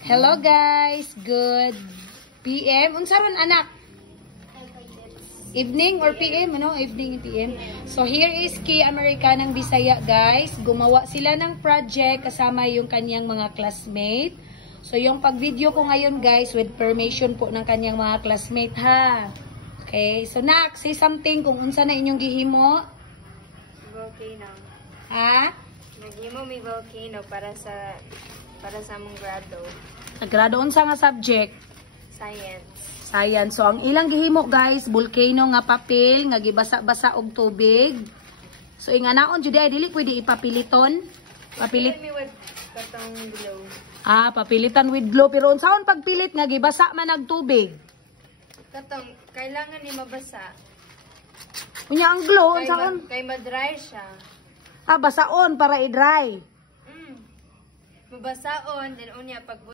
Hello guys, good PM. Unsa ron anak? Evening or PM, ano? Evening, PM. So here is Key Americanang Bisaya guys. Gumawa sila ng project kasama yung kanyang mga classmate. So yung pag-video ko ngayon guys with permission po ng kanyang mga classmate ha. Okay, so Nak, say something kung unsa na inyong gihimo. Volcano. Ha? Naghimo mi volcano para sa mong grado. Grado unsa nga subject? Science. Science. So ang ilang gihimo guys, volcano nga papel nga gibasa-basa og tubig. So inganaon jud ay dili pwede ipapiliton. Papilit mi with katong glow. Papilitan with glue pero unsaon pagpilit nga gibasa man og tubig? Katong kailangan ni mabasa. Unya ang glue unsaon? Kay ma-dry siya. Basaon para i-dry. Mabasaon din unya pag